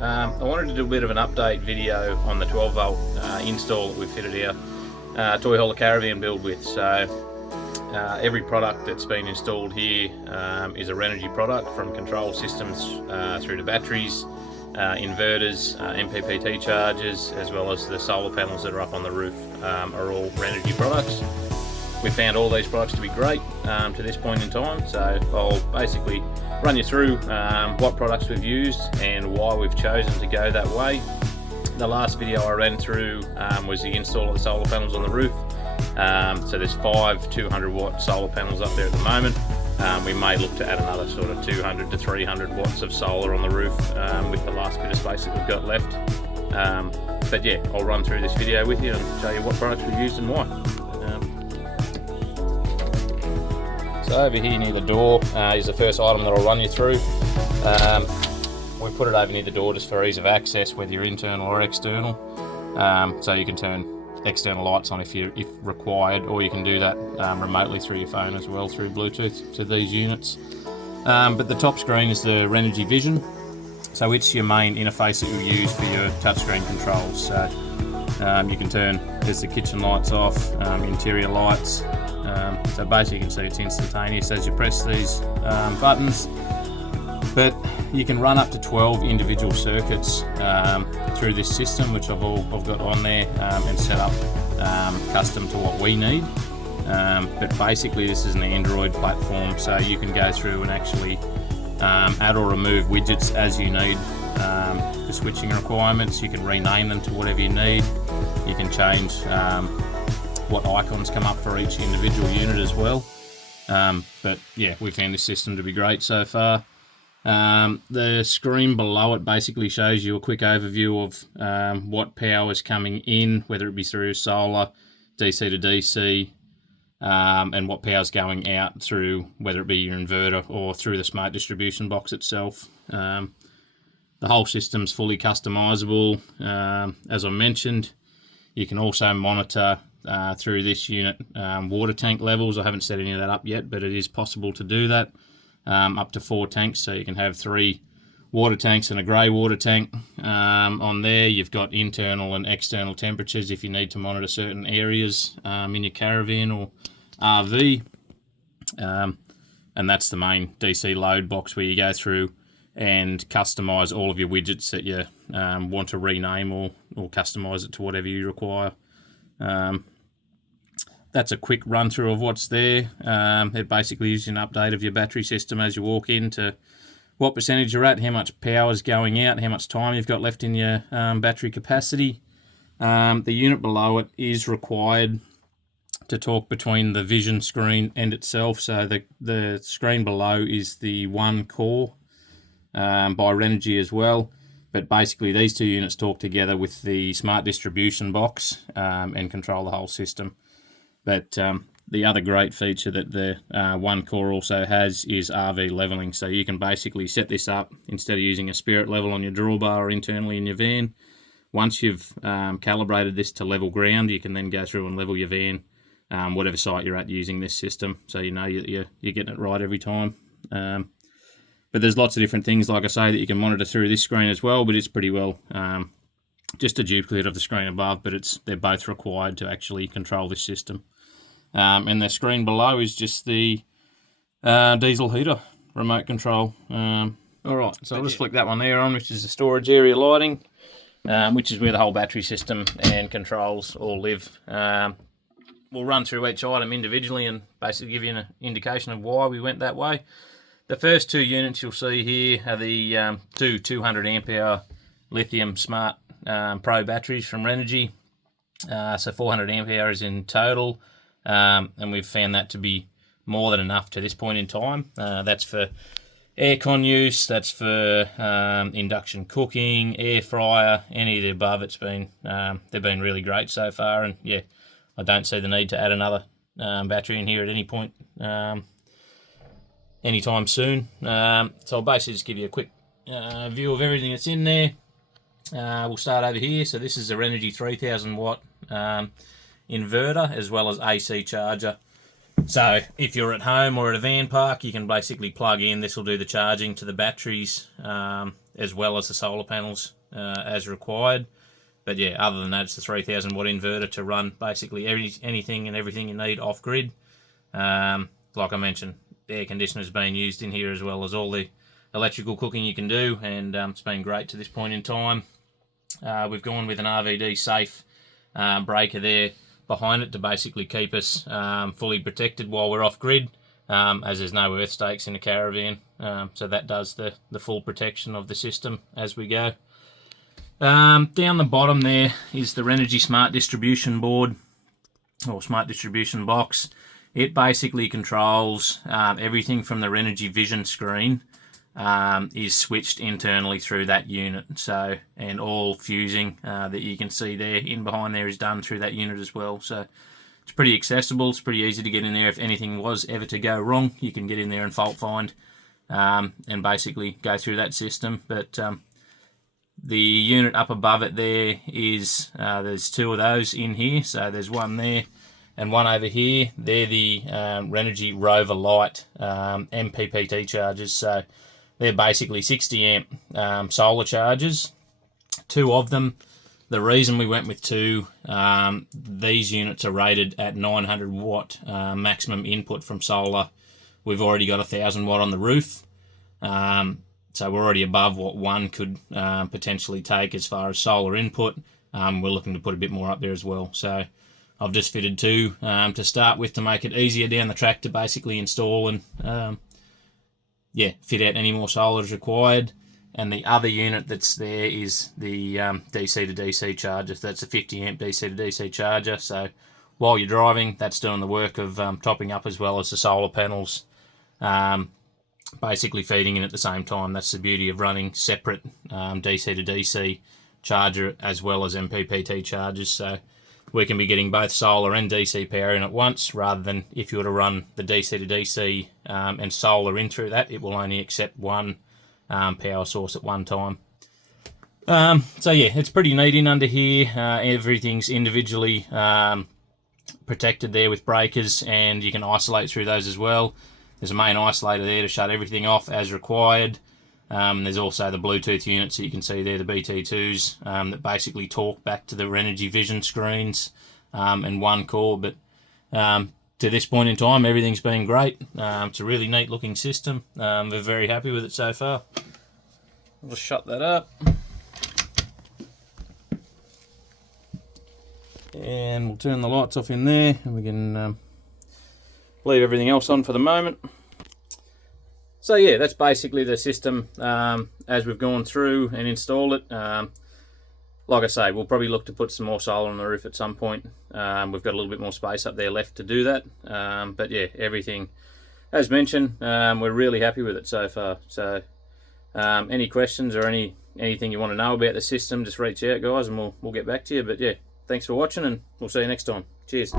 I wanted to do a bit of an update video on the 12 volt install that we fitted our toy hauler Caravan build with. So every product that's been installed here is a Renogy product, from control systems through to batteries, inverters, MPPT chargers, as well as the solar panels that are up on the roof are all Renogy products. We found all these products to be great to this point in time, so I'll basically run you through what products we've used and why we've chosen to go that way. The last video I ran through was the install of the solar panels on the roof. So there's 5 200 watt solar panels up there at the moment. We may look to add another sort of 200 to 300 watts of solar on the roof with the last bit of space that we've got left. But yeah, I'll run through this video with you and show you what products we've used and why. So over here near the door is the first item that I'll run you through. We put it over near the door just for ease of access, whether you're internal or external. So you can turn external lights on if required, or you can do that remotely through your phone as well, through Bluetooth to these units. But the top screen is the Renogy Vision, so it's your main interface that you'll use for your touchscreen controls. So you can turn, there's the kitchen lights off, interior lights. So basically you can see it's instantaneous as you press these buttons, but you can run up to 12 individual circuits through this system, which I've got on there and set up custom to what we need. But basically this is an Android platform, so you can go through and actually add or remove widgets as you need for switching requirements. You can rename them to whatever you need. You can change what icons come up for each individual unit as well. But yeah, we found this system to be great so far. The screen below it basically shows you a quick overview of what power is coming in, whether it be through solar, DC to DC, and what power is going out through, whether it be your inverter or through the smart distribution box itself. The whole system's fully customizable. As I mentioned, you can also monitor through this unit water tank levels. I haven't set any of that up yet, but it is possible to do that. Up to 4 tanks, so you can have 3 water tanks and a grey water tank on there. You've got internal and external temperatures if you need to monitor certain areas in your caravan or RV. And that's the main DC load box, where you go through and customise all of your widgets that you want to rename or customise it to whatever you require. That's a quick run through of what's there. It basically gives you an update of your battery system as you walk in, to what percentage you're at, how much power is going out, how much time you've got left in your battery capacity. The unit below it is required to talk between the vision screen and itself. So the screen below is the One Core by Renogy as well. But basically these two units talk together with the smart distribution box and control the whole system. But the other great feature that the One Core also has is RV leveling. So you can basically set this up, instead of using a spirit level on your drawbar or internally in your van. Once you've calibrated this to level ground, you can then go through and level your van, whatever site you're at using this system. So you know you're getting it right every time. But there's lots of different things, like I say, that you can monitor through this screen as well, but it's pretty well just a duplicate of the screen above, but they're both required to actually control this system. And the screen below is just the diesel heater remote control. Alright, so I'll just flick that one there on, which is the storage area lighting, which is where the whole battery system and controls all live. We'll run through each item individually and basically give you an indication of why we went that way. The first 2 units you'll see here are the 2 200 amp hour lithium smart Pro batteries from Renogy. So 400 amp hours in total, and we've found that to be more than enough to this point in time. That's for aircon use, that's for induction cooking, air fryer, any of the above. It's been they've been really great so far, and yeah, I don't see the need to add another battery in here at any point anytime soon. So I'll basically just give you a quick view of everything that's in there. We'll start over here. So this is the Renogy 3000 watt inverter, as well as AC charger. So if you're at home or at a van park, you can basically plug in. This will do the charging to the batteries, as well as the solar panels as required. But yeah, other than that, it's the 3000 watt inverter to run basically anything and everything you need off-grid. Like I mentioned, the air conditioner's been used in here as well as all the electrical cooking you can do, and it's been great to this point in time. We've gone with an RVD safe breaker there behind it to basically keep us fully protected while we're off-grid, as there's no earth stakes in the Caravan, so that does the full protection of the system as we go. Down the bottom there is the Renogy Smart Distribution Board, or Smart Distribution Box. It basically controls everything from the Renogy Vision screen is switched internally through that unit. So, and all fusing that you can see there in behind there is done through that unit as well. So it's pretty accessible, it's pretty easy to get in there. If anything was ever to go wrong, you can get in there and fault find and basically go through that system. But the unit up above it there is, there's two of those in here. So there's one there and one over here. They're the Renogy Rover Lite MPPT chargers. So they're basically 60 amp solar chargers, two of them. The reason we went with two, these units are rated at 900 watt maximum input from solar. We've already got 1000 watt on the roof, so we're already above what one could potentially take as far as solar input. We're looking to put a bit more up there as well. So I've just fitted two to start with to make it easier down the track to basically install and yeah, fit out any more solar as required. And the other unit that's there is the DC to DC charger. So that's a 50 amp DC to DC charger. So while you're driving, that's doing the work of topping up as well as the solar panels, basically feeding in at the same time. That's the beauty of running separate DC to DC charger as well as MPPT chargers. So we can be getting both solar and DC power in at once, rather than if you were to run the DC to DC and solar in through that, it will only accept one power source at one time. So yeah, it's pretty neat in under here. Everything's individually protected there with breakers, and you can isolate through those as well. There's a main isolator there to shut everything off as required. There's also the Bluetooth units that you can see there, the BT2s, that basically talk back to the Renogy Vision screens and one core. But to this point in time, everything's been great. It's a really neat looking system. We're very happy with it so far. We'll shut that up. And we'll turn the lights off in there, and we can leave everything else on for the moment. So yeah, that's basically the system as we've gone through and installed it. Like I say, we'll probably look to put some more solar on the roof at some point. We've got a little bit more space up there left to do that. But yeah, everything, as mentioned, we're really happy with it so far. So any questions or anything you want to know about the system, just reach out, guys, and we'll get back to you. But yeah, thanks for watching, and we'll see you next time. Cheers.